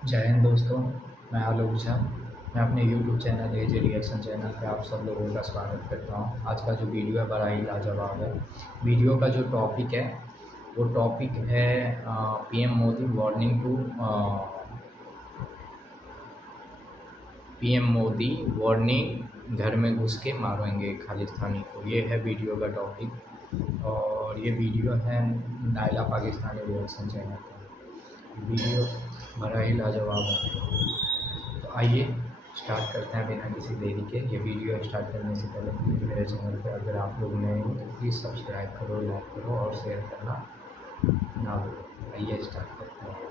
जय हिंद दोस्तों। मैं आलोक झा। मैं अपने यूट्यूब चैनल एजे रिएक्शन चैनल पे आप सब लोगों का स्वागत करता हूँ। आज का जो वीडियो है बड़ा ही लाजवाब है। वीडियो का जो टॉपिक है वो टॉपिक है PM Modi warning to PM Modi warning घर में घुस के मारेंगे खालिस्तानी को। ये है वीडियो का टॉपिक और ये वीडियो है नायला पाकिस्तानी रिएक्शन चैनल पर। वीडियो बड़ा ही लाजवाब है। तो आइए स्टार्ट करते हैं बिना किसी देरी के। ये वीडियो स्टार्ट करने से पहले प्लीज़ मेरे चैनल पर अगर आप लोग नए हो तो प्लीज़ सब्सक्राइब करो, लाइक करो और शेयर करना ना भूलो। आइए स्टार्ट करते हैं।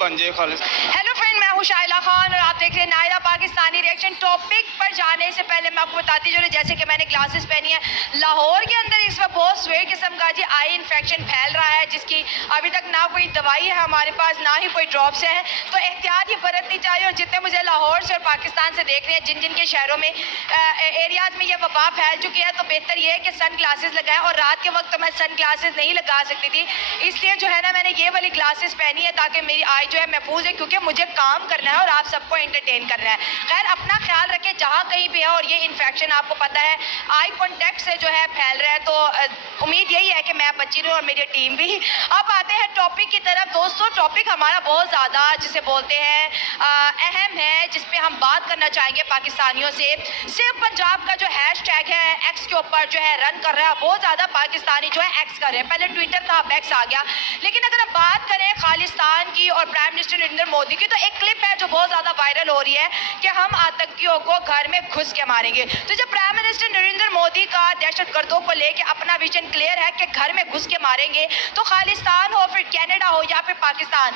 हेलो फ्रेंड, मैं हूँ शाइला खान और आप देख रहे हैं नायरा पाकिस्तानी रिएक्शन। टॉपिक पर जाने से पहले मैं आपको बताती चलूँ, जैसे कि मैंने ग्लासेस पहनी है। लाहौर के अंदर इस वक्त बहुत स्वेर किस्म का जी आई इन्फेक्शन फैल रहा है, जिसकी अभी तक ना कोई दवाई है हमारे पास, ना ही कोई ड्रॉप्स है। तो एहतियात ही बरतनी चाहिए। और जितने मुझे लाहौर से और पाकिस्तान से देख रहे हैं, जिन जिन के शहरों में एरियाज में ये वबा फैल चुकी है, तो बेहतर ये है कि सन ग्लासेस लगाएं। और रात के वक्त तो मैं सन ग्लासेस नहीं लगा सकती थी, इसलिए जो है ना मैंने ये वाली ग्लासेस पहनी है ताकि मेरी आई जो है महफूज है, क्योंकि मुझे काम करना है और आप सबको एंटरटेन करना है। खैर, अपना ख्याल रखें जहाँ कहीं भी है। और ये इन्फेक्शन आपको पता है आई कांटेक्ट से जो है फैल रहा है, तो उम्मीद यही है कि मैं बची रहूँ और मेरी टीम भी। अब आते हैं टॉपिक की तरफ। दोस्तों, टॉपिक हमारा बहुत ज़्यादा जिसे बोलते हैं अहम है, जिसपे हम बात करना चाहेंगे पाकिस्तानियों से। सिर्फ पंजाब का जो हैशटैग है एक्स के ऊपर जो है रन कर रहा है, बहुत ज़्यादा पाकिस्तानी जो है एक्स कर रहे हैं। पहले ट्विटर था, अब एक्स आ गया। लेकिन अगर हम बात करें खालिस्तान की और प्राइम मिनिस्टर नरेंद्र मोदी की, तो एक क्लिप है जो बहुत ज़्यादा वायरल हो रही है कि हम आतंकियों को घर में घुस के मारेंगे। तो जब प्राइम मिनिस्टर नरेंद्र मोदी का दहशतगर्दों को लेकर अपना विजन क्लियर है कि घर में घुस के मारेंगे, तो खालिस्तान हो, फिर कनाडा हो या फिर पाकिस्तान,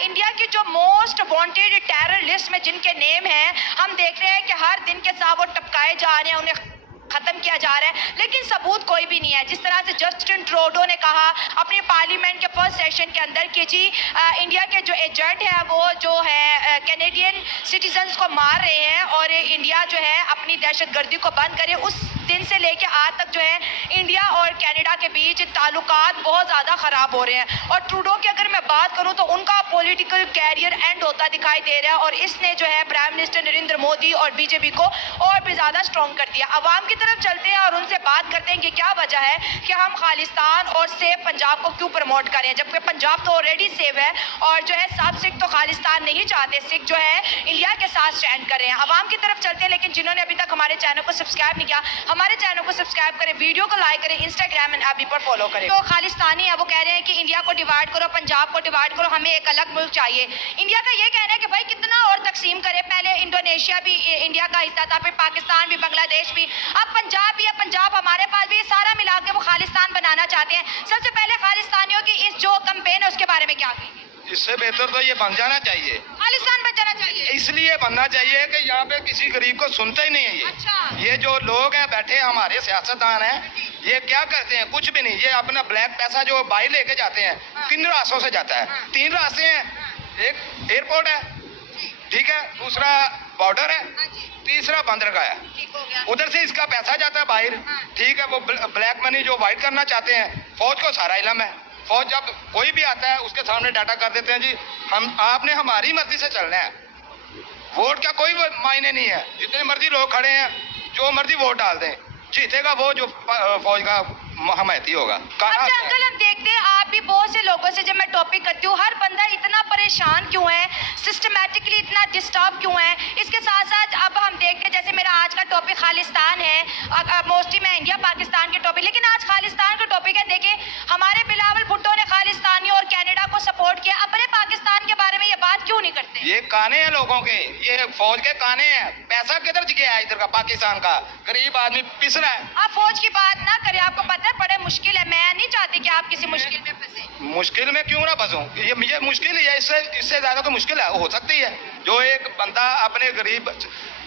इंडिया की जो मोस्ट वांटेड टेरर लिस्ट में जिनके नेम हैं, हम देख रहे हैं कि हर दिन के साथ वो टपकाए जा रहे हैं, उन्हें खत्म किया जा रहा है, लेकिन सबूत कोई भी नहीं है। जिस तरह से जस्टिन ट्रूडो ने कहा अपने पार्लियामेंट के फर्स्ट सेशन के अंदर कि जी इंडिया के जो एजेंट है वो जो है कैनेडियन सिटीजन्स को मार रहे हैं और इंडिया जो है अपनी दहशतगर्दी को बंद करे। उस दिन से लेके आज तक जो है इंडिया और कनाडा के बीच ताल्लुकात बहुत ज़्यादा ख़राब हो रहे हैं। और ट्रूडो की अगर मैं बात करूं तो उनका पॉलिटिकल कैरियर एंड होता दिखाई दे रहा है, और इसने जो है प्राइम मिनिस्टर नरेंद्र मोदी और बीजेपी को और भी ज़्यादा स्ट्रॉन्ग कर दिया। अवाम की तरफ चलते हैं और उनसे बात करते हैं कि क्या वजह है कि हम खालिस्तान और सेफ पंजाब को क्यों प्रमोट करें, जबकि पंजाब तो ऑलरेडी सेफ है। और जो है सब सिख तो खालिस्तान नहीं चाहते, सिख जो है इंडिया के साथ स्टैंड कर रहे हैं। अवाम की तरफ चलते हैं, लेकिन जिन्होंने अभी तक हमारे चैनल को सब्सक्राइब नहीं किया, हमारे चैनल को सब्सक्राइब करें, वीडियो को लाइक करें, इंस्टाग्राम एंड एफबी पर फॉलो करें। तो खालिस्तानी है वो कह रहे हैं कि इंडिया को डिवाइड करो, पंजाब को डिवाइड करो, हमें एक अलग मुल्क चाहिए। इंडिया का ये कहना है कि भाई कितना और तकसीम करे, पहले इंडोनेशिया भी इंडिया का हिस्सा था, फिर पाकिस्तान भी, बांग्लादेश भी, अब पंजाब भी है, पंजाब हमारे पास भी, सारा मिला के वो खालिस्तान बनाना चाहते हैं। सबसे पहले खालिस्तानियों की इस जो कैंपेन है उसके बारे में क्या कहेंगे? इससे बेहतर तो ये बन जाना चाहिए, खालिस्तान बन जाना चाहिए। इसलिए बनना चाहिए कि यहाँ पे किसी गरीब को सुनते ही नहीं है। अच्छा। ये जो लोग हैं बैठे हमारे सियासतदान हैं, ये क्या करते हैं? कुछ भी नहीं। ये अपना ब्लैक पैसा जो बाहर लेके जाते हैं, किन रास्तों से जाता है? 3 रास्ते हैं। एक एयरपोर्ट है, ठीक है, दूसरा बॉर्डर है, तीसरा बंदरगाह है। उधर से इसका पैसा जाता है बाहर, ठीक है। वो ब्लैक मनी जो वाइट करना चाहते हैं, फौज को सारा इलम है। फौज जब कोई भी आता है उसके सामने डाटा कर देते हैं जी हम आपने हमारी मर्जी से चलना है, वोट का कोई मायने नहीं है। जितने मर्जी लोग खड़े हैं, जो मर्जी वोट डाल दें, जीतेगा वो जो फौज का हमायती होगा। अच्छा अंकल, हम देखते हैं आप भी बहुत से लोगों से जब मैं टॉपिक करती हूँ, हर बंदा इतना परेशान क्यों है, सिस्टमेटिकली इतना डिस्टर्ब क्यों है? इसके साथ साथ अब हम देखते हैं, जैसे मेरा आज का टॉपिक खालिस्तान है, मोस्टली मैं इंडिया पाकिस्तान के टॉपिक, लेकिन आज खालिस्तान का टॉपिक है। देखिए, हमारे बिलावल भुट्टो ने खालिस्तानी और कनाडा को सपोर्ट किया, अपने पाकिस्तान के बारे में ये बात क्यों नहीं करते? ये काने हैं लोगों के, ये फौज के काने हैं। पैसा किधर गया है इधर का? पाकिस्तान का गरीब आदमी पिस रहा है। आप फौज की बात ना करें, आपको पता है बड़े मुश्किल है। मैं नहीं चाहती कि आप किसी मुश्किल में फंसे। मुश्किल में क्यों ना फंसूं? ये मुश्किल ही है, इससे ज्यादा तो मुश्किल है हो सकती है। जो एक बंदा अपने गरीब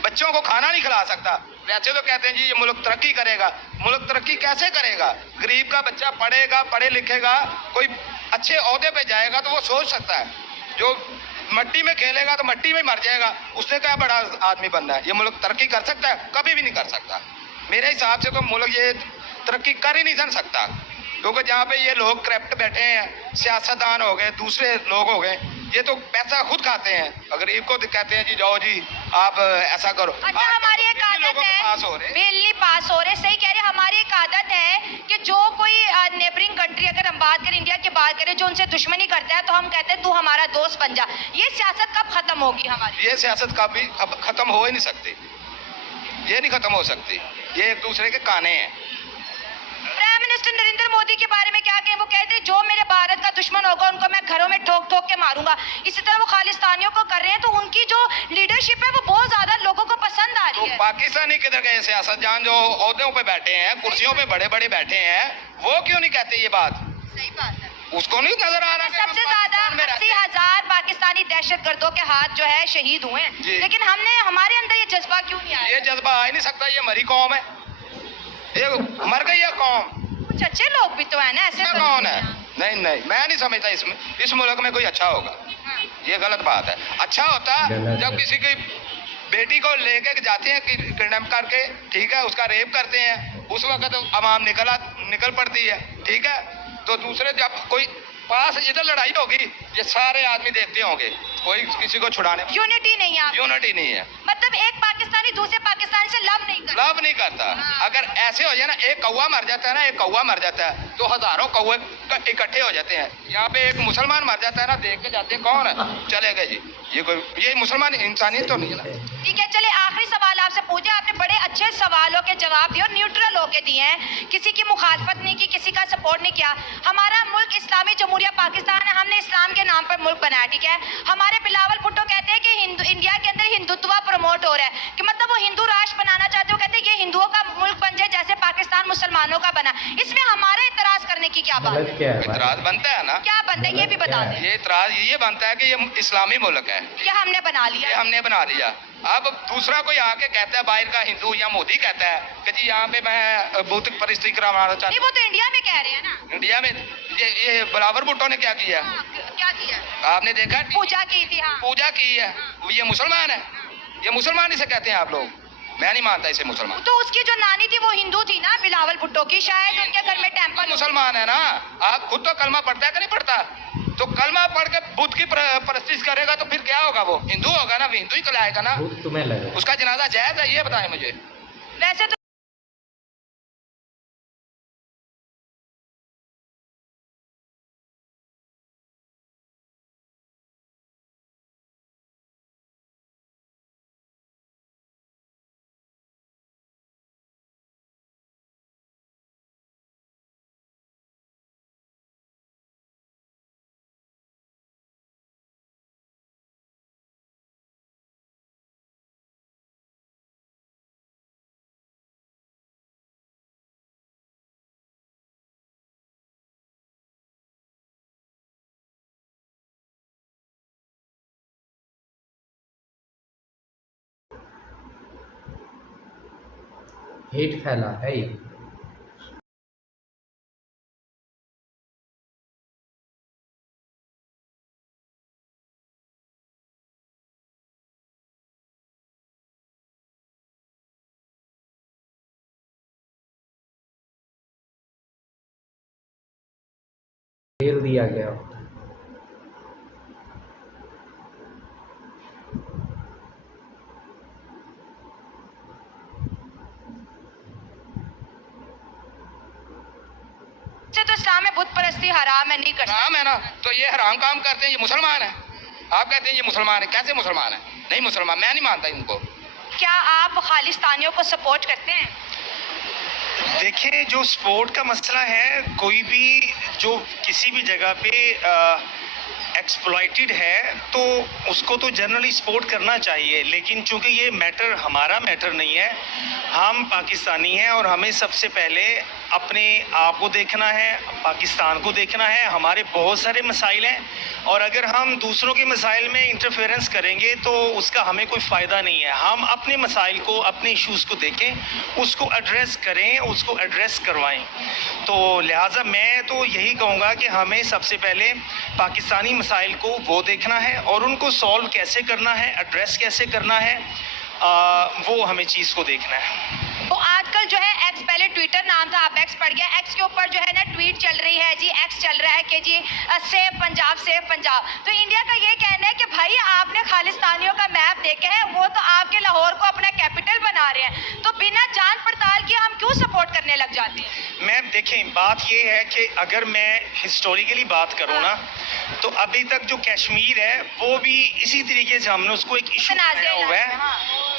बच्चों को खाना नहीं खिला सकता, वैसे तो कहते हैं जी ये मुल्क तरक्की करेगा। मुल्क तरक्की कैसे करेगा? गरीब का बच्चा पढ़ेगा, पढ़े लिखेगा, कोई अच्छे ओहदे पे जाएगा तो वो सोच सकता है। जो मट्टी में खेलेगा तो मट्टी में मर जाएगा, उसने क्या बड़ा आदमी बनना है? ये मुल्क तरक्की कर सकता है? कभी भी नहीं कर सकता। मेरे हिसाब से तो मुल्क ये तरक्की कर ही नहीं सकता। क्योंकि जहाँ पे ये लोग करप्ट बैठे हैं, सियासतदान हो गए, दूसरे लोग हो गए, ये तो पैसा खुद खाते हैं। गरीब को कहते हैं जी जाओ जी आप ऐसा करो। अच्छा, हमारी एक आदत है, बिल नहीं पास हो रहे, सही कह रहे हैं। हमारी एक आदत है कि जो कोई नेबरिंग कंट्री, अगर हम बात करें इंडिया की बात करें, जो उनसे दुश्मनी करता है तो हम कहते हैं तू हमारा दोस्त बन जा। ये सियासत कब खत्म होगी हमारी? ये सियासत कभी खत्म हो ही नहीं सकती, ये नहीं खत्म हो सकती, ये एक दूसरे के काने हैं। प्राइम मिनिस्टर नरेंद्र मोदी के बारे में क्या कहें? वो कहते हैं जो मेरे भारत का दुश्मन होगा उनको मैं घरों में ठोक ठोक के मारूंगा। इसी तरह वो खालिस्तानियों को कर रहे हैं, तो उनकी जो लीडरशिप है वो बहुत ज्यादा लोगों को पसंद आ रही है। तो पाकिस्तानी किधर गए सियासतदान जो ओहदों पे बैठे हैं, कुर्सियों पे बड़े बड़े बैठे हैं, वो क्यों नहीं कहते ये बात? सही बात है, उसको नहीं नजर आ रहा? सबसे ज्यादा 80,000 पाकिस्तानी दहशतगर्दों के हाथ जो है शहीद हुए हैं, लेकिन हमारे अंदर ये जज्बा क्यों नहीं आया? ये जज्बा आ ही नहीं सकता, ये मरी कौम है, ये मर गई है कौम। कुछ अच्छे लोग भी तो है ना, ऐसे कौन है? नहीं नहीं, मैं नहीं समझता इसमें इस मुल्क में कोई अच्छा होगा, ये गलत बात है। अच्छा होता जब किसी की बेटी को लेके जाते हैं किडनैप करके, ठीक है, उसका रेप करते हैं, उस वक्त आवाम निकल पड़ती है, ठीक है। तो दूसरे जब कोई पास इधर लड़ाई होगी, ये सारे आदमी देखते होंगे, कोई किसी को छुड़ाने, यूनिटी नहीं है, यूनिटी नहीं है। मतलब एक पाकिस्तानी दूसरे पाकिस्तानी से लव नहीं करता। अगर ऐसे हो जाए ना, एक कौवा मर जाता है ना, एक कौवा मर जाता है तो हजारों कौवे इकट्ठे हो जाते हैं। यहाँ पे एक मुसलमान मर जाता है ना, देख के जाते हैं कौन है, चले गए जी, ये मुसलमान इंसानियत तो नहीं है ना। ठीक है, चले आखिरी सवाल आपसे पूछे। आपने बड़े अच्छे सवालों के जवाब दिए और न्यूट्रल होके दिए हैं, किसी की मुखालफत नहीं की, किसी का सपोर्ट नहीं किया। हमारा मुल्क इस्लामी जमहूरिया पाकिस्तान है, हमने इस्लाम के नाम पर मुल्क बनाया, ठीक है। हमारे बिलावल भुट्टो कहते हैं कि इंडिया के अंदर हिंदुत्व प्रमोट हो रहा है, कि मतलब वो हिंदू राष्ट्र बनाना चाहते हो, कहते हैं ये हिंदुओं का मुल्क बन जाए जैसे पाकिस्तान मुसलमानों का बना। इसमें हमारा इतराज करने की क्या बात है? इतराज बनता है ना, क्या बनता है ये भी बता दें। ये इतराज ये बनता है कि ये इस्लामी मुल्क है, ये हमने बना लिया, ये हमने बना लिया। अब दूसरा कोई आके कहता है बाहर का हिंदू या मोदी कहता है कि जी यहाँ पे मैं बुद्ध परिस्थिति करवाना चाहता हूँ, वो तो इंडिया में कह रहे हैं ना। इंडिया में ये बिलावल भुट्टो ने क्या किया? क्या किया? आपने देखा, पूजा की थी। हाँ, पूजा की है, ये मुसलमान है, ये मुसलमान इसे कहते हैं आप लोग, मैं नहीं मानता इसे मुसलमान। तो उसकी जो नानी थी वो हिंदू थी ना, बिलावल भुट्टो की, शायद उनके घर में टेम्पल। मुसलमान है ना, आप खुद तो कलमा पढ़ता है कि नहीं पढ़ता? तो कलमा पढ़ के बुद्ध की परस्तिश करेगा तो फिर क्या होगा? वो हिंदू होगा ना, हिंदू ही कहलाएगा ना। तुम्हें लगे उसका जनाजा जायज है? ये बताएं मुझे। वैसे तो हेट फैला है ये। फेल दिया गया। तो इस्लाम में बुत परस्ती हराम है, नहीं करना। हराम है ना, तो ये हराम काम करते हैं, ये मुसलमान है। आप कहते हैं ये मुसलमान है, कैसे मुसलमान है? नहीं मुसलमान, मैं नहीं मानता इनको। क्या आप खालिस्तानियों को सपोर्ट करते हैं? देखिए, जो स्पोर्ट का मसला है, कोई भी जो किसी भी जगह पे एक्सप्लॉइटेड है तो उसको तो जनरली सपोर्ट करना चाहिए, लेकिन चूंकि ये मैटर हमारा मैटर नहीं है, हम पाकिस्तानी हैं और हमें सबसे पहले अपने आप को देखना है, पाकिस्तान को देखना है। हमारे बहुत सारे मसाइल हैं और अगर हम दूसरों के मसाइल में इंटरफेरेंस करेंगे तो उसका हमें कोई फ़ायदा नहीं है। हम अपने मसाइल को, अपने इश्यूज़ को देखें, उसको एड्रेस करें, उसको एड्रेस करवाएं। तो लिहाजा मैं तो यही कहूँगा कि हमें सबसे पहले पाकिस्तानी मसाइल को वो देखना है और उनको सॉल्व कैसे करना है, एड्रेस कैसे करना है, वो हमें चीज़ को देखना है। तो आजकल आजकल जो है एक्स, पहले ट्विटर नाम था, अब एक्स पड़ गया, एक्स के ऊपर जो है ना ट्वीट चल रही है जी, एक्स चल रहा है कि जी सेव पंजाब, सेव पंजाब। तो इंडिया का ये कहना है कि भाई आपने खालिस्तानियों का मैप देखा है, वो तो आपके लाहौर को अपना कैपिटल बना रहे हैं, तो बिना जांच पड़ताल के हम क्यों सपोर्ट करने लग जाते हैं? मैम देखें, बात ये है कि अगर मैं हिस्टोरिकली बात करूँ ना, तो अभी तक जो कश्मीर है वो भी इसी तरीके से हमने उसको एक इशू बनाया हुआ है,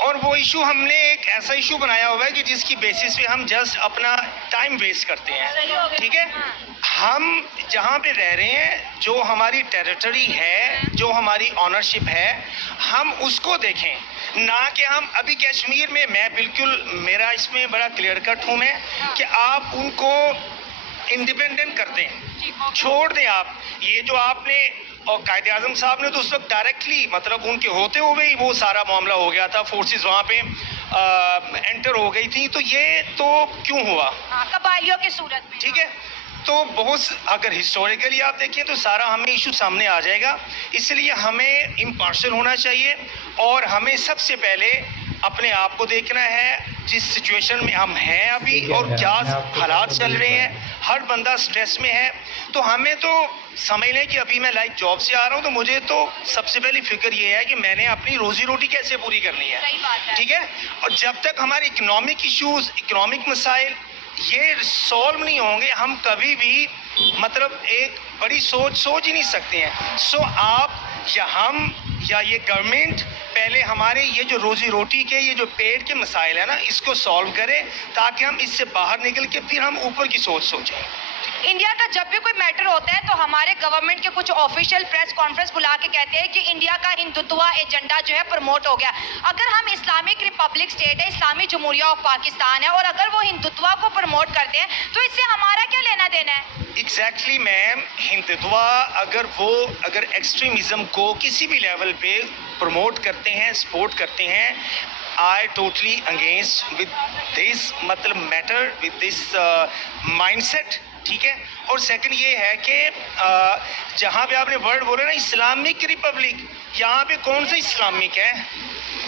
और वो इशू हमने एक ऐसा इशू बनाया हुआ है कि जिसकी बेसिस पे हम जस्ट अपना टाइम वेस्ट करते हैं, ठीक है। हम जहाँ पे रह रहे हैं, जो हमारी टेरिटरी है, जो हमारी ऑनरशिप है, हम उसको देखें, ना कि हम अभी कश्मीर में, मैं बिल्कुल, मेरा इसमें बड़ा क्लियर कट हूँ मैं, कि आप उनको इंडिपेंडेंट कर दें, छोड़ दें आप। ये जो आपने, और कायदे आज़म साहब ने तो उस वक्त डायरेक्टली, मतलब उनके होते हुए ही वो सारा मामला हो गया था, फोर्सेस वहाँ पे एंटर हो गई थी, तो ये तो क्यों हुआ? कबायलियों की सूरत में, ठीक है। तो बहुत, अगर हिस्टोरिकली आप देखें तो सारा हमें इशू सामने आ जाएगा, इसलिए हमें इम्पार्शल होना चाहिए, और हमें सबसे पहले अपने आप को देखना है जिस सिचुएशन में हम हैं अभी, और क्या हालात चल रहे हैं। हर बंदा स्ट्रेस में है, तो हमें तो समझ लें कि अभी मैं लाइक जॉब से आ रहा हूँ, तो मुझे तो सबसे पहली फिक्र ये है कि मैंने अपनी रोजी रोटी कैसे पूरी करनी है, ठीक है। और जब तक हमारे इकोनॉमिक इश्यूज, इकोनॉमिक मसाइल ये सॉल्व नहीं होंगे, हम कभी भी, मतलब एक बड़ी सोच ही नहीं सकते हैं। सो आप या हम या ये गवर्नमेंट पहले हमारे ये जो रोजी रोटी के, ये जो पेट के मसाइल है ना, इसको सॉल्व करें, ताकि हम इससे बाहर निकल के फिर हम ऊपर की सोचें। इंडिया का जब भी कोई मैटर होता है तो हमारे गवर्नमेंट के कुछ ऑफिशियल प्रेस कॉन्फ्रेंस बुला के कहते हैं कि इंडिया का हिंदुत्व एजेंडा जो है प्रमोट हो गया। अगर हम इस्लामिक रिपब्लिक स्टेट है, इस्लामी जमहूरिया ऑफ पाकिस्तान है, और अगर वो हिंदुत्व को प्रमोट करते हैं, तो इससे हमारा क्या लेना देना है? एग्जैक्टली मैम, हिंदुत्व अगर एक्सट्रीमिज्म को किसी भी लेवल पे प्रमोट करते हैं, सपोर्ट करते हैं, I totally against with this, मतलब मैटर विद दिस माइंडसेट, ठीक है। और सेकंड ये है कि जहाँ पे आपने वर्ड बोले ना इस्लामिक रिपब्लिक, यहाँ पे कौन सा इस्लामिक है,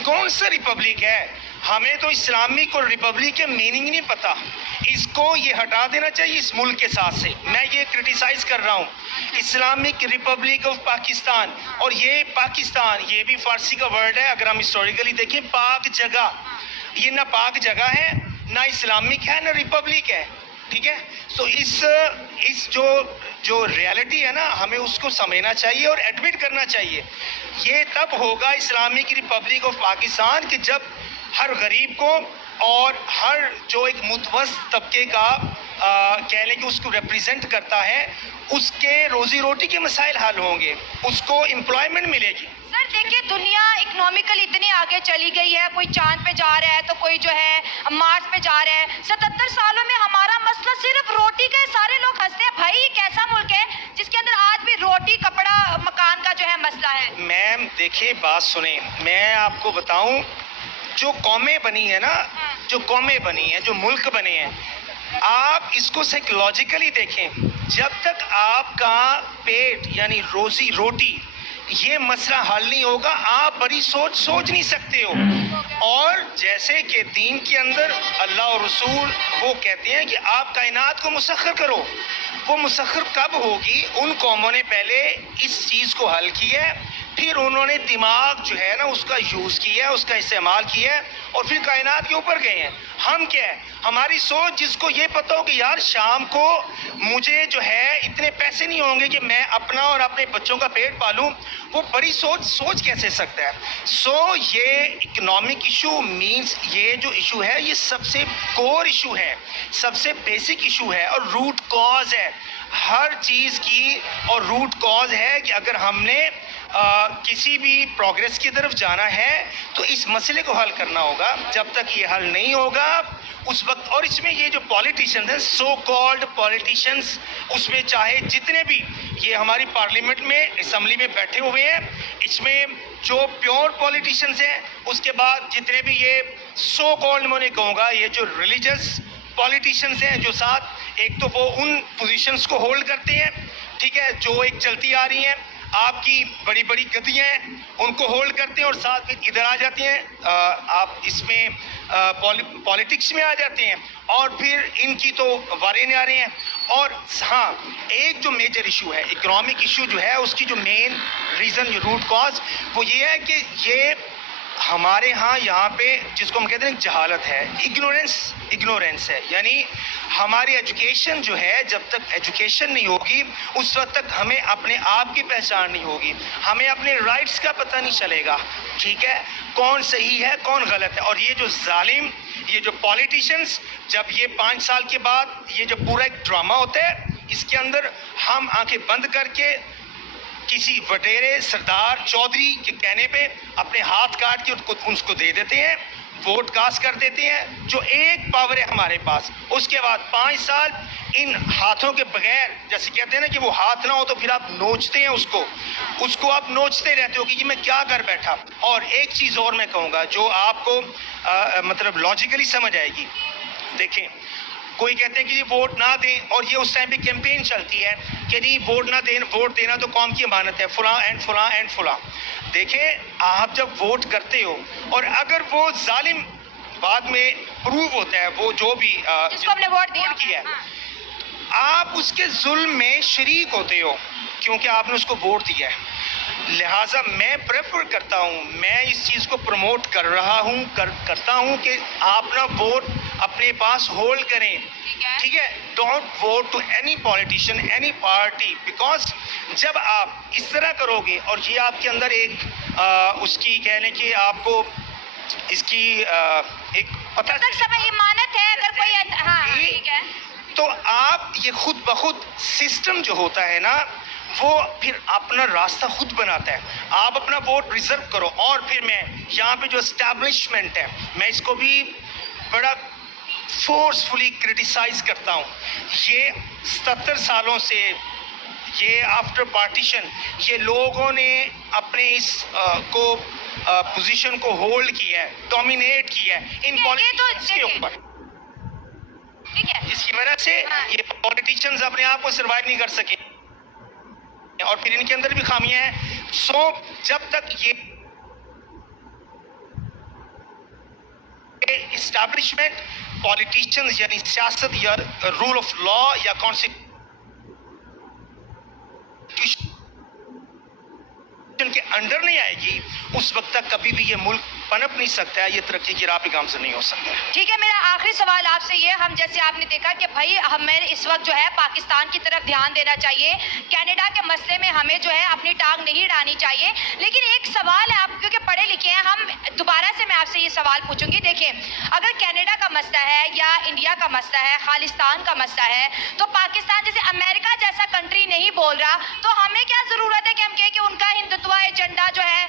कौन सा रिपब्लिक है? हमें तो इस्लामिक और रिपब्लिक के मीनिंग नहीं पता। इसको ये हटा देना चाहिए इस मुल्क के साथ से। मैं ये क्रिटिसाइज कर रहा हूँ, इस्लामिक रिपब्लिक ऑफ पाकिस्तान, और ये पाकिस्तान, ये भी फारसी का वर्ड है। अगर हम हिस्टोरिकली देखें, पाक जगह, ये ना पाक जगह है, ना इस्लामिक है, ना रिपब्लिक है, ठीक है। सो इस जो रियलिटी है ना, हमें उसको समझना चाहिए और एडमिट करना चाहिए। ये तब होगा इस्लामिक रिपब्लिक ऑफ पाकिस्तान कि जब हर गरीब को और हर जो एक मुतवस्तित तबके का कह लें कि उसको रिप्रेजेंट करता है, उसके रोजी रोटी के मसाइल हल होंगे, उसको एम्प्लॉयमेंट मिलेगी। सर देखिए, दुनिया इकोनॉमिकल इतनी आगे चली गई है, कोई चांद पे जा रहा है तो कोई जो है मार्स पे जा रहा है। 77 सालों में हमारा मसला सिर्फ रोटी का है। सारे लोग हंसते हैं, भाई ये कैसा मुल्क है जिसके अंदर आज भी रोटी, कपड़ा, मकान का जो है मसला है। मैम देखिए, बात सुने, मैं आपको बताऊं, जो कौमें बनी है ना, जो कौमें बनी है, जो मुल्क बने हैं, आप इसको साइकोलॉजिकली देखें। जब तक आपका पेट यानी रोजी रोटी ये मसला हल नहीं होगा, आप बड़ी सोच नहीं सकते हो। और जैसे कि दीन के अंदर अल्लाह और रसूल वो कहते हैं कि आप कायनात को मुसख्खर करो, वो मुसख्खर कब होगी? उन कौमों ने पहले इस चीज़ को हल किया है, फिर उन्होंने दिमाग जो है ना उसका यूज़ किया है, उसका इस्तेमाल किया है, और फिर कायनात के ऊपर गए हैं। हम क्या है, हमारी सोच, जिसको ये पता हो कि यार शाम को मुझे जो है इतने पैसे नहीं होंगे कि मैं अपना और अपने बच्चों का पेट पालूं, वो बड़ी सोच कैसे सकता है? सो ये इकोनॉमिक इशू मीन्स, ये जो इशू है ये सबसे कोर इशू है, सबसे बेसिक इशू है और रूट कॉज है हर चीज़ की। और रूट कॉज है कि अगर हमने किसी भी प्रोग्रेस की तरफ जाना है तो इस मसले को हल करना होगा। जब तक ये हल नहीं होगा उस वक्त, और इसमें ये जो पॉलिटिशियंस हैं, सो कॉल्ड पॉलिटिशियंस, उसमें चाहे जितने भी ये हमारी पार्लियामेंट में, असम्बली में बैठे हुए हैं, इसमें जो प्योर पॉलिटिशियंस हैं, उसके बाद जितने भी ये सो कॉल्ड, मैं कहूँगा ये जो रिलीजियस पॉलिटिशियंस हैं, जो साथ एक तो वो उन पोजीशंस को होल्ड करते हैं, ठीक है, जो एक चलती आ रही हैं। आपकी बड़ी बड़ी गद्दियाँ हैं उनको होल्ड करते हैं और साथ में इधर आ जाते हैं, आप इसमें पॉलिटिक्स में आ जाते हैं और फिर इनकी तो वारे नहीं आ रहे हैं। और हाँ, एक जो मेजर इशू है, इकोनॉमिक इशू जो है, उसकी जो मेन रीज़न, जो रूट कॉज वो ये है कि ये हमारे यहाँ पे जिसको हम कहते हैं जहालत है, इग्नोरेंस है। यानी हमारी एजुकेशन जो है, जब तक एजुकेशन नहीं होगी उस वक्त तक हमें अपने आप की पहचान नहीं होगी, हमें अपने राइट्स का पता नहीं चलेगा, ठीक है, कौन सही है कौन गलत है। और ये जो जालिम, ये जो पॉलिटिशियंस, जब ये 5 साल के बाद ये जो पूरा एक ड्रामा होता है, इसके अंदर हम आंखें बंद करके किसी वडेरे सरदार चौधरी के कहने पे अपने हाथ काट के उसको दे देते हैं, वोट कास्ट कर देते हैं, जो एक पावर है हमारे पास। उसके बाद 5 साल इन हाथों के बगैर, जैसे कहते हैं ना कि वो हाथ ना हो तो फिर आप नोचते हैं उसको आप नोचते रहते हो कि मैं क्या कर बैठा। और एक चीज़ और मैं कहूँगा जो आपको मतलब लॉजिकली समझ आएगी। देखें, कोई कहते हैं कि ये वोट ना दें, और ये उस टाइम पे कैंपेन चलती है कि नहीं वोट ना दें, वोट देना तो कौम की अमानत है, फलां एंड फलां एंड फलां। देखें, आप जब वोट करते हो और अगर वो जालिम बाद में प्रूव होता है, वो जो भी जिसको आपने वोट किया है, आप उसके जुल्म में शरीक होते हो क्योंकि आपने उसको वोट दिया है। लिहाजा मैं प्रेफर करता हूँ, मैं इस चीज़ को प्रमोट कर रहा हूँ, करता हूँ कि आप ना वोट अपने पास होल्ड करें, ठीक है। Don't vote to any politician, any party, because जब आप इस तरह करोगे और ये आपके अंदर एक उसकी कह लें कि आपको इसकी एक पता समय इमानत है, अगर कोई हाँ ठीक है, तो आप ये खुद ब खुद सिस्टम जो होता है ना, वो फिर अपना रास्ता खुद बनाता है। आप अपना वोट रिजर्व करो। और फिर मैं यहाँ पे जो एस्टैब्लिशमेंट है, मैं इसको भी बड़ा फोर्सफुली क्रिटिसाइज करता हूँ। ये 77 सालों से, ये आफ्टर पार्टीशन, ये लोगों ने अपने इस पोजीशन को होल्ड किया है, डोमिनेट किया है इन पॉलिटिशियंस के ऊपर, जिसकी वजह से ये पॉलिटिशियंस अपने आप को सर्वाइव नहीं कर सके और फिर इनके अंदर भी खामियां हैं। सो जब तक ये एस्टैब्लिशमेंट, पॉलिटिशियंस यानी सियासत या रूल ऑफ लॉ या कॉन्स्टिट्यूशन के अंडर नहीं आएगी, उस वक्त तक कभी भी ये मुल्क पनप नहीं सकता है, ये तरक्की की राह पे गामज़न नहीं हो सकता है। ठीक है, मेरा आखिरी सवाल आपसे ये, हम जैसे आपने देखा कि भाई हमें इस वक्त जो है पाकिस्तान की तरफ ध्यान देना चाहिए, कनाडा के मसले में हमें जो है अपनी टांग नहीं अड़ानी चाहिए। लेकिन एक सवाल है, आप क्योंकि पढ़े लिखे हैं, हम दोबारा से मैं आपसे ये सवाल पूछूंगी। देखिए, अगर कनाडा का मसला है या इंडिया का मसला है, खालिस्तान का मसला है, तो पाकिस्तान जैसे अमेरिका जैसा कंट्री नहीं बोल रहा, तो हमें क्या जरूरत है कि हम कहें कि उनका हिंदुत्व एजेंडा जो है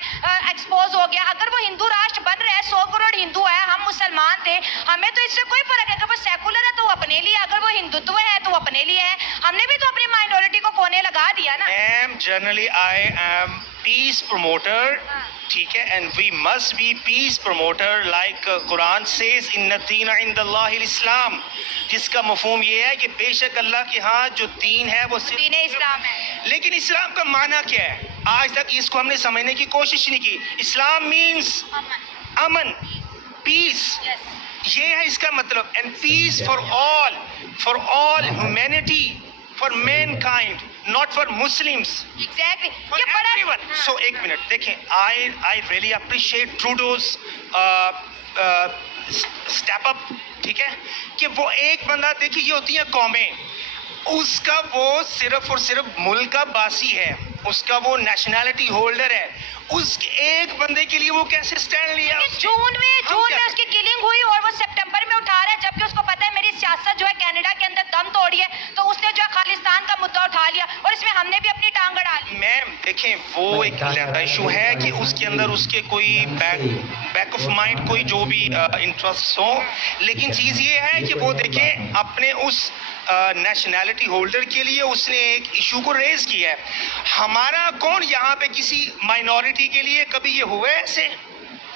एक्सपोज हो गया। अगर वो हिंदू राष्ट्र बन रहे हैं, 100 करोड़ हिंदू है, हम मुसलमान थे, हमें तो इससे कोई फर्क है। अगर वो सेकुलर है तो वो अपने लिए, अगर वो हिंदुत्व है तो वो अपने लिए है। हमने भी तो अपनी माइनॉरिटी को कोने लगा दिया ना। Generally I am peace promoter, ठीक है, and we must be peace promoter like Quran says इन्न दीन इंदल्लाहिल इस्लाम, जिसका मफहूम ये है कि बेशक अल्लाह के यहाँ जो दीन है वो सिर्फ दीन इस्लाम है। लेकिन इस्लाम का माना क्या है? आज तक इसको हमने समझने की कोशिश नहीं की। इस्लाम मीन्स अमन, पीस, ये है इसका मतलब। And peace for all humanity, for mankind, not for Muslims, exactly, for everyone. So एक मिनट देखें, I really appreciate Trudeau's step up, ठीक है, कि वो एक बंदा, देखिए ये होती है कौमें, उसका वो सिर्फ और सिर्फ मुल्क का बासी है, उसका वो नेशनैलिटी होल्डर है, उस एक बंदे के लिए वो कैसे स्टैंड लिया? जून में उसकी किलिंग हुई और वो सितंबर में उठा रहा है, जबकि उसको पता है मेरी सियासत जो है कनाडा के अंदर दम तोड़ी है, तो उसने जो है खालिस्तान का मुद्दा उठा लिया और इसमें हमने भी अपनी टांग अड़ा ली। मैम देखें, वो एक अलग इशू है कि उसके अंदर उसके कोई बैक ऑफ माइंड कोई जो भी इंटरेस्ट हो, लेकिन चीज़ ये है कि वो देखें अपने उस नेशनैलिटी होल्डर के लिए उसने एक इशू को रेज किया है। हमारा कौन यहाँ पे किसी माइनॉरिटी के लिए कभी ये हुए? ऐसे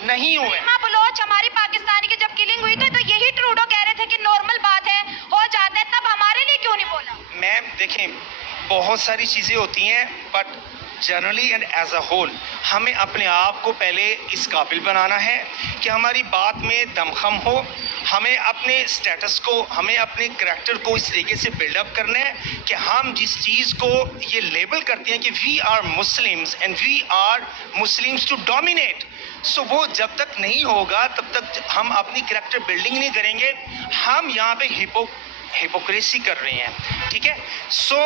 नहीं हुए। बलोच हमारी पाकिस्तानी की जब किलिंग हुई तो यही ट्रूडो कह रहे थे कि नॉर्मल बात है, हो जाता है, तब हमारे लिए क्यों नहीं बोला? मैम देखें, बहुत सारी चीज़ें होती हैं, but generally and as a whole हमें अपने आप को पहले इस काबिल बनाना है कि हमारी बात में दमखम हो, हमें अपने स्टेटस को, हमें अपने करैक्टर को इस तरीके से बिल्डअप करना है कि हम जिस चीज़ को ये लेबल करते हैं कि we are Muslims and we are Muslims to dominate, so वो जब तक नहीं होगा तब तक हम अपनी करैक्टर बिल्डिंग नहीं करेंगे। हम यहाँ पे हिपोक्रेसी कर रहे हैं, ठीक है। सो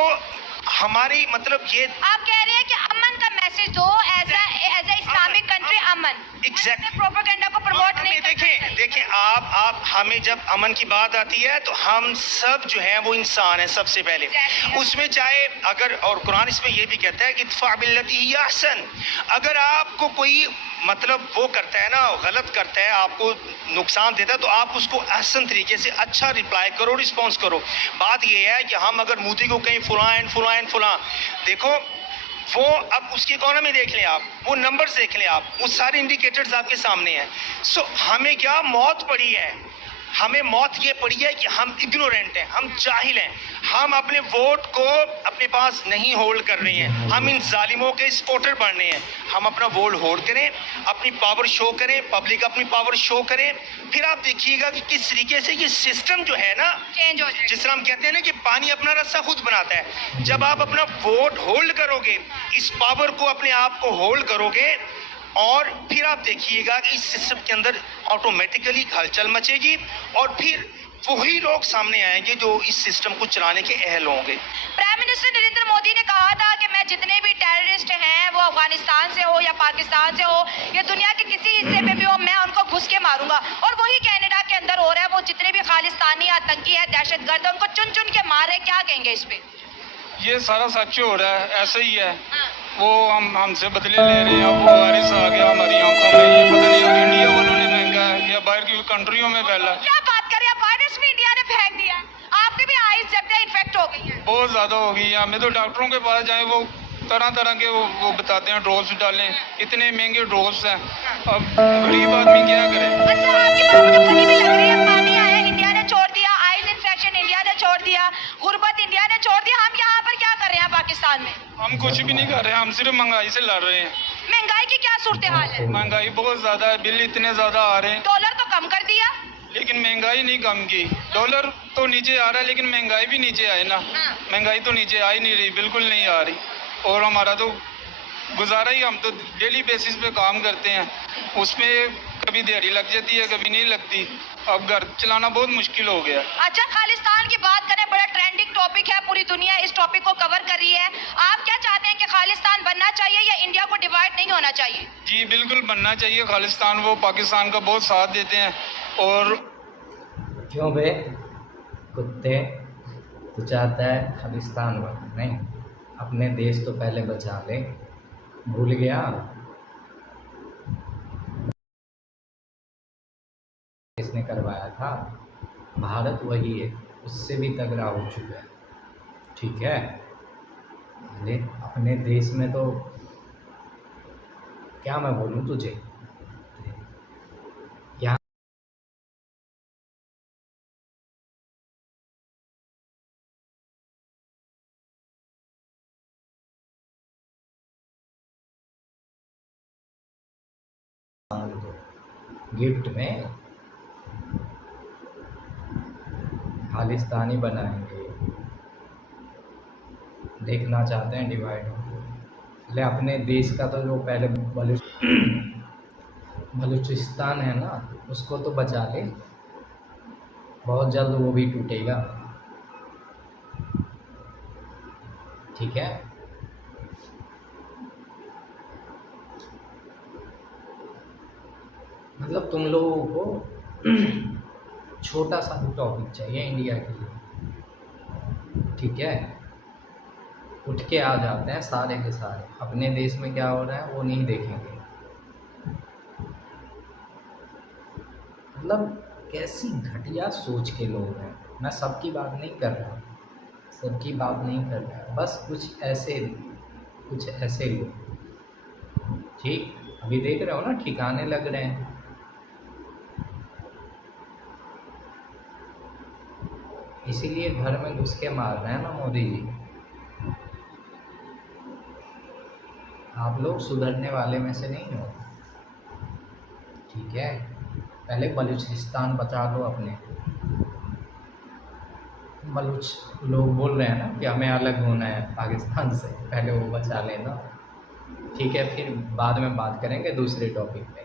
हमारी मतलब ये आप कह रहे हैं कि अमन का मैसेज दो एज ए इस्लामिक कंट्री, अमन एग्जैक्ट प्रोपेगेंडा को प्रमोट नहीं करना। देखें आप हमें जब अमन की बात आती है तो हम सब जो है वो इंसान है सबसे पहले, उसमें चाहे अगर, और कुरान इसमें ये भी कहता है कि इत्फा बिल्लती ही अहसन, अगर आपको कोई मतलब वो करता है ना, गलत करता है, आपको नुकसान देता है, तो आप उसको अहसन तरीके से अच्छा रिप्लाई करो, रिस्पॉन्स करो। बात ये है कि हम अगर मोदी को कहीं फुलां देखो, वो अब उसकी इकोनॉमी देख लें आप, वो नंबर्स देख लें आप, वो सारे इंडिकेटर्स आपके सामने हैं। सो हमें क्या मौत पड़ी है, हमें मौत ये पड़ी है कि हम इग्नोरेंट हैं, हम जाहिल हैं, हम अपने वोट को अपने पास नहीं होल्ड कर रहे हैं, हम इन जालिमों के सपोर्टर बन रहे हैं। हम अपना वोट होल्ड करें, अपनी पावर शो करें, पब्लिक अपनी पावर शो करें, फिर आप देखिएगा कि किस तरीके से ये सिस्टम जो है ना चेंज हो जाए। जिस तरह हम कहते हैं ना कि पानी अपना रास्ता खुद बनाता है, जब आप अपना वोट होल्ड करोगे, इस पावर को अपने आप को होल्ड करोगे, और फिर आप देखिएगा कि इस सिस्टम के अंदर ऑटोमेटिकली हलचल मचेगी और फिर वही लोग सामने आएंगे जो इस सिस्टम को चलाने के अहल होंगे। प्राइम मिनिस्टर नरेंद्र मोदी ने कहा था कि मैं जितने भी टेररिस्ट हैं वो अफगानिस्तान से हो या पाकिस्तान से हो या दुनिया के किसी हिस्से में भी हो, मैं उनको घुस के मारूंगा, और वही कनाडा के अंदर हो रहा है। वो जितने भी खालिस्तानी आतंकी है, दहशतगर्द है, उनको चुन चुन के मार रहे। क्या कहेंगे इस पे? ये सारा सच हो रहा है, ऐसे ही है। वो हमसे बदले ले रहे हैं। अब वो वारिस आ गया हमारी आंखों में, ये पता नहीं अब इंडिया वालों ने फेंका है या बाहर की कंट्रियों में फैला है। क्या बात करें, वायरस भी इंडिया ने फेंक दिया है, आपके भी आईज जब इन्फेक्ट हो गई है। बहुत ज़्यादा हो गई है। हमें तो डॉक्टरों के पास जाए, वो तरह तरह के वो बताते हैं ड्रोप्स डालें, इतने महंगे ड्रोप्स हैं। अब गरीब आदमी क्या करे? अच्छा, आपकी बात मुझे फनी भी लग रही है। पानी आया इंडिया ने छोड़ दिया, आइज इन्फेक्शन इंडिया ने छोड़ दिया, गुर्बत इंडिया ने छोड़ दिया, हम यहाँ पर क्या कर रहे हैं पाकिस्तान में? हम कुछ भी नहीं कर रहे हैं, हम सिर्फ महंगाई से लड़ रहे हैं। महंगाई की क्या सूरत हाल है? महंगाई बहुत ज़्यादा है, बिल इतने ज़्यादा आ रहे हैं। डॉलर तो कम कर दिया, लेकिन महंगाई नहीं कम की। डॉलर तो नीचे आ रहा है लेकिन महंगाई भी नीचे आए ना। महंगाई तो नीचे आ ही नहीं रही, बिल्कुल नहीं आ रही। और हमारा तो गुजारा ही, हम तो डेली बेसिस पे काम करते हैं, उसमें कभी देरी लग जाती है, कभी नहीं लगती। अब घर चलाना बहुत मुश्किल हो गया। अच्छा, खालिस्तान की बात करें, बड़ा ट्रेंडिंग टॉपिक है, पूरी दुनिया इस टॉपिक को कवर कर रही है। आप क्या चाहते हैं कि खालिस्तान बनना चाहिए या इंडिया को डिवाइड नहीं होना चाहिए? जी बिल्कुल बनना चाहिए खालिस्तान। वो पाकिस्तान का बहुत साथ देते हैं। और क्यों बे कुत्ते, तू चाहता है खालिस्तान बन? नहीं, अपने देश तो पहले बचा ले। भूल गया किसने करवाया था? भारत वही है, उससे भी तगड़ा हो चुका है। ठीक है, पहले अपने देश में तो क्या मैं बोलूँ तुझे, यहाँ गिफ्ट में खालिस्तानी बनाएंगे। देखना चाहते हैं डिवाइड हो। पहले अपने देश का तो जो पहले बलूचिस्तान है ना, उसको तो बचा ले, बहुत जल्द वो भी टूटेगा। ठीक है, मतलब तुम लोगों को छोटा सा भी टॉपिक चाहिए इंडिया के लिए। ठीक है, उठ के आ जाते हैं सारे के सारे, अपने देश में क्या हो रहा है वो नहीं देखेंगे। मतलब कैसी घटिया सोच के लोग हैं। मैं सबकी बात नहीं कर रहा, सबकी बात नहीं कर रहा, बस कुछ ऐसे लोग, ठीक, अभी देख रहे हो ना, ठिकाने लग रहे हैं। इसीलिए घर में घुस के मार रहे हैं ना मोदी जी। आप लोग सुधरने वाले में से नहीं हो, ठीक है। पहले बलूचिस्तान बचा लो अपने। बलूच लोग बोल रहे हैं ना कि हमें अलग होना है पाकिस्तान से, पहले वो बचा लेना, ठीक है। फिर बाद में बात करेंगे दूसरे टॉपिक पे।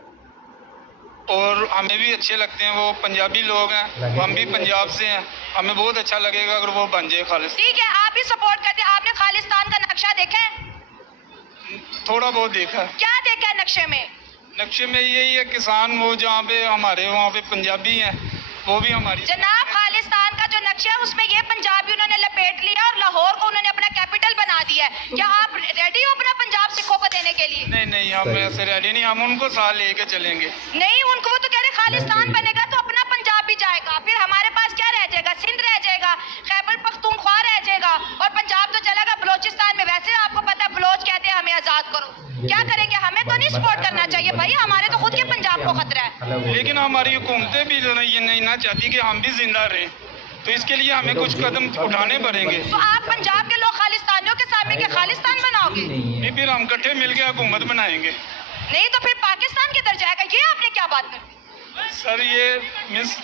और हमें भी अच्छे लगते हैं, वो पंजाबी लोग हैं, हम भी पंजाब से हैं, हमें बहुत अच्छा लगेगा अगर वो बन जाए खालिस्तान। ठीक है, आप भी सपोर्ट करते हैं। आपने खालिस्तान का नक्शा देखा है? थोड़ा बहुत देखा है। क्या देखा है नक्शे में? नक्शे में यही है, किसान वो जहाँ पे हमारे वहाँ पे पंजाबी हैं, वो भी हमारी। जनाब, खालिस्तान का जो नक्शा है उसमें ये पंजाबी उन्होंने लपेट लिया और लाहौर को उन्होंने अपना कैपिटल बना दिया है। क्या आप रेडी हो अपना पंजाब सिखों को देने के लिए? नहीं नहीं, हम ऐसे रेडी नहीं, हम उनको साथ लेके चलेंगे। नहीं, उनको वो तो कह रहे खालिस्तान बनेगा तो अपना पंजाब भी जाएगा, फिर हमारे पास क्या रह जाएगा? सिंध रह जाएगा, खैबर पख्तूनख्वा रह जाएगा और पंजाब तो चलेगा बलोचिस्तान में। वैसे आपको पता है बलोच कहते हैं हमें आजाद करो, क्या करेंगे? हमें तो नहीं सपोर्ट करना चाहिए भाई, हमारे तो खुद के पंजाब को खतरा है। लेकिन हमारी हुकूमतें भी ये नहीं ना चाहती कि हम भी जिंदा रहें, तो इसके लिए हमें कुछ कदम उठाने पड़ेंगे। तो आप पंजाब के लोग खालिस्तानियों के सामने के खालिस्तान बनाओगे? नहीं, फिर हम इकट्ठे मिलकर हुकूमत बनाएंगे। नहीं तो फिर पाकिस्तान किधर जाएगा? ये आपने क्या बात कर दी? सर ये मिस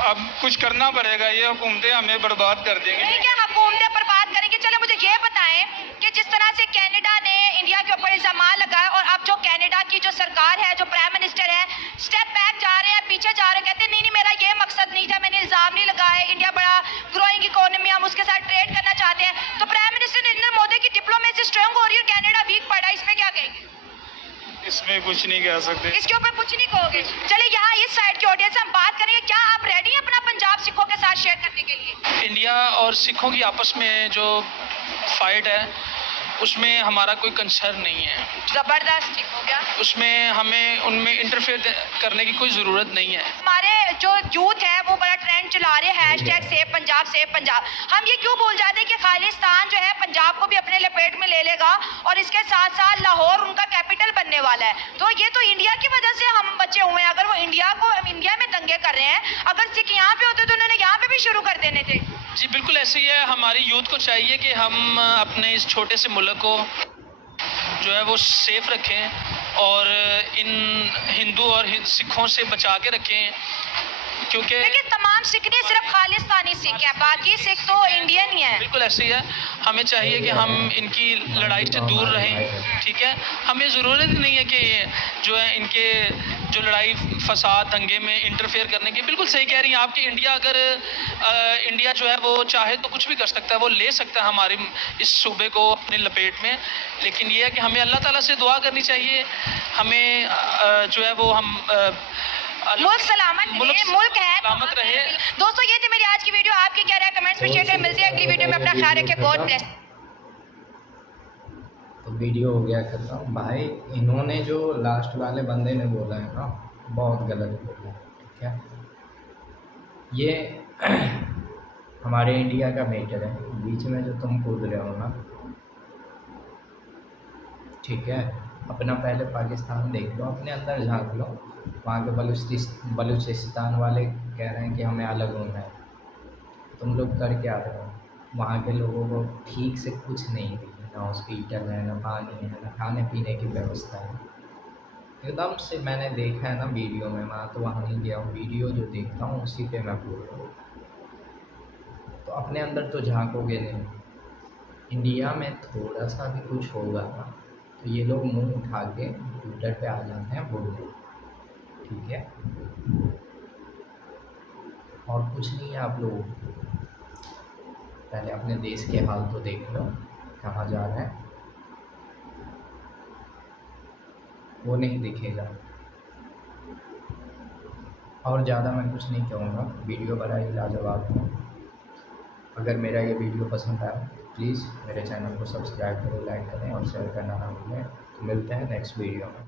अब कुछ करना पड़ेगा, ये हुकूमतें हमें बर्बाद कर देंगी। नहीं, क्या हुकूमतें बर्बाद करेंगे? चलो मुझे ये बताएं कि जिस तरह से कनाडा ने इंडिया के ऊपर इल्जाम लगाया और अब जो कनाडा की जो सरकार है, जो प्राइम मिनिस्टर है, स्टेप बैक जा रहे हैं, पीछे जा रहे हैं, कहते हैं नहीं नहीं मेरा ये मकसद नहीं था, मैंने इल्जाम नहीं लगाया, इंडिया बड़ा ग्रोइंग इकोनॉमी, हम उसके साथ ट्रेड करना चाहते हैं। तो प्राइम मिनिस्टर नरेंद्र मोदी की डिप्लोमेसी स्ट्रांग हो रही है और कनाडा वीक पड़ा है, इसमें क्या कहेंगे? इसमें कुछ नहीं कह सकते, इसके ऊपर कुछ नहीं कहोगे? चले यहाँ इस साइड की ऑडियंस से हम बात करेंगे, क्या आप रेडी हैं अपना पंजाब सिखों के साथ शेयर करने के लिए? इंडिया और सिखों की आपस में जो फाइट है उसमें हमारा कोई कंसर्न नहीं है। जबरदस्त, ठीक हो गया। उसमें हमें उनमें इंटरफेयर करने की कोई ज़रूरत नहीं है। हमारे जो यूथ है वो बड़ा ट्रेंड चला रहे हैं, hashtag save Punjab save Punjab. हम ये क्यों भूल जाते हैं कि खालिस्तान जो है पंजाब को भी अपने लपेट में ले लेगा और इसके साथ साथ लाहौर उनका कैपिटल बनने वाला है। तो ये तो इंडिया की वजह से हम बचे हुए हैं। अगर वो इंडिया में दंगे कर रहे हैं, अगर सिख यहाँ पे होते तो उन्होंने यहाँ पे भी शुरू कर देने थे। जी बिल्कुल ऐसे ही है। हमारी यूथ को चाहिए कि हम अपने इस छोटे से मुल्क को जो है वो सेफ रखें और इन हिंदू और सिखों से बचा के रखें, क्योंकि लेकिन तमाम सिख नहीं, सिर्फ खालिस्तानी सिख है, बाकी सिख तो इंडियन ही है। बिल्कुल ऐसे ही है। हमें चाहिए कि हम इनकी लड़ाई से दूर रहें, ठीक है। हमें ज़रूरत नहीं है कि जो है इनके जो लड़ाई फसाद दंगे में इंटरफेयर करने की। बिल्कुल सही कह रही हैं आप कि इंडिया अगर इंडिया जो है वो चाहे तो कुछ भी कर सकता है, वो ले सकता है हमारे इस सूबे को अपने लपेट में। लेकिन ये है कि हमें अल्लाह ताला से दुआ करनी चाहिए, हमें जो है वो हम मुल्क सलामत रहे, मुल्क है सलामत रहे। दोस्तों ये थी मेरी आज की वीडियो, आपकी क्या राय कमेंट्स में शेयर करें। मिलते हैं अगली वीडियो में, अपना ख्याल रखें, गॉड ब्लेस। तो वीडियो हो गया खत्म। भाई इन्होंने जो लास्ट वाले बंदे ने बोला है ना, बहुत गलत बोला, ठीक है। ये हमारे इंडिया का मैटर है, बीच में जो तुम कूद रहे हो ना, ठीक है। अपना पहले पाकिस्तान देख लो, अपने अंदर झांक लो। वहाँ के बलूचिस्तान वाले कह रहे हैं कि हमें अलग होना है, तुम लोग कर क्या रहे हो? वहाँ के लोगों को ठीक से कुछ नहीं दी, ना हॉस्पिटल है, ना पानी है, ना खाने पीने की व्यवस्था है। एकदम से मैंने देखा है ना वीडियो में, मैं तो वहाँ नहीं गया हूँ, वीडियो जो देखता हूँ उसी पे मैं बोल रहा हूँ। तो अपने अंदर तो झांकोगे नहीं, इंडिया में थोड़ा सा भी कुछ होगा ना तो ये लोग मुंह उठा के ट्विटर पे आ जाते हैं बोलने, ठीक है। और कुछ नहीं है। आप लोग पहले अपने देश के हाल तो देख लो, कहाँ जा रहे हैं, वो नहीं दिखेगा। और ज़्यादा मैं कुछ नहीं कहूँगा, वीडियो बड़ा ही लाजवाब है। अगर मेरा ये वीडियो पसंद आया प्लीज़ मेरे चैनल को सब्सक्राइब करें, लाइक करें और शेयर करना ना भूलें। तो मिलते हैं नेक्स्ट वीडियो में।